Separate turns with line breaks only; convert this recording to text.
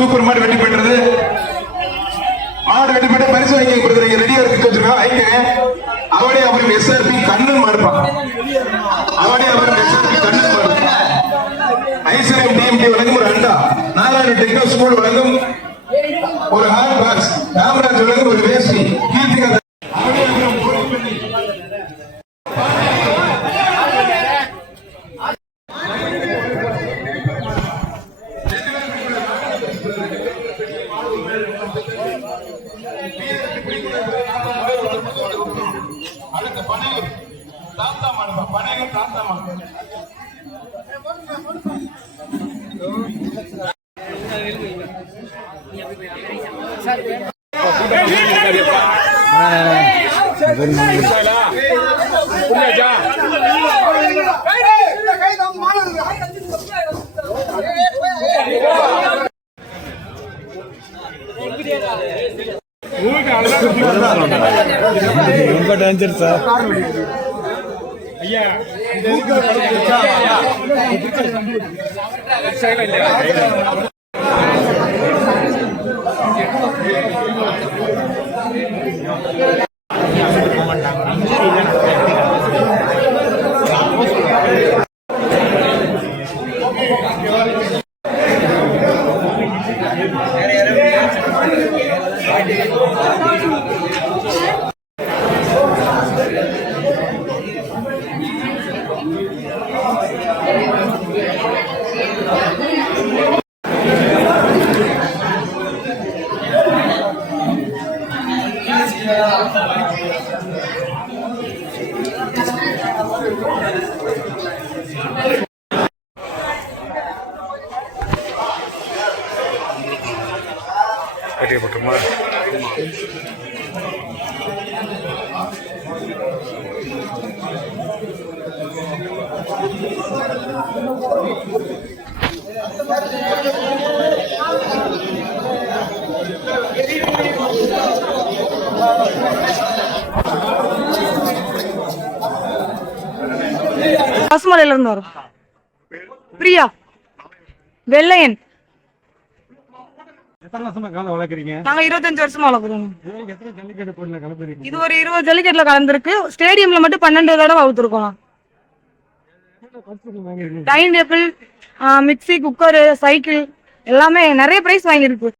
Super மாடு வெட்டி பெற்றது மாடு வெட்டி பெற்ற பரிசு வாங்கி கொடுக்குறீங்க. ரெடியா இருக்கு வச்சிருக்கோம் வைங்க அவனே அவரும் எஸ்ஆர்பி கண்ணன் மாடுப்பான் அவனே அவரும் எஸ்ஆர்பி கண்ணன் மாடுப்பான் ஐஸ்வர்யம் டிஎம்டி வழங்கும் ஒரு அண்டா. நாராயண டெக்னோ ஸ்கூல் வழங்கும் ஒரு ஹாட் பாக்ஸ் காமராஜ் வழங்கும் ஒரு அடுத்த பனையூர் தாத்தா மாடுமா பனையூர் தாத்தா மாடு
ரொம்ப டேஞ்சர் சார்.
ஐயா கட்டியப்பட்டுமா?
பசுமலையில இருந்து வரும். பிரியா வெள்ளையன். நாங்க இருபத்தஞ்சு வருஷமா வளர்க்குறோம். இது ஒரு இருபது ஜல்லிக்கட்டுல கலந்துருக்கு. ஸ்டேடியம்ல மட்டும் பன்னெண்டு தடவை அவுத்துருக்கோம் dining table mixie cooker cycle எல்லாமே நிறைய பிரைஸ் வாங்கியிருக்கு.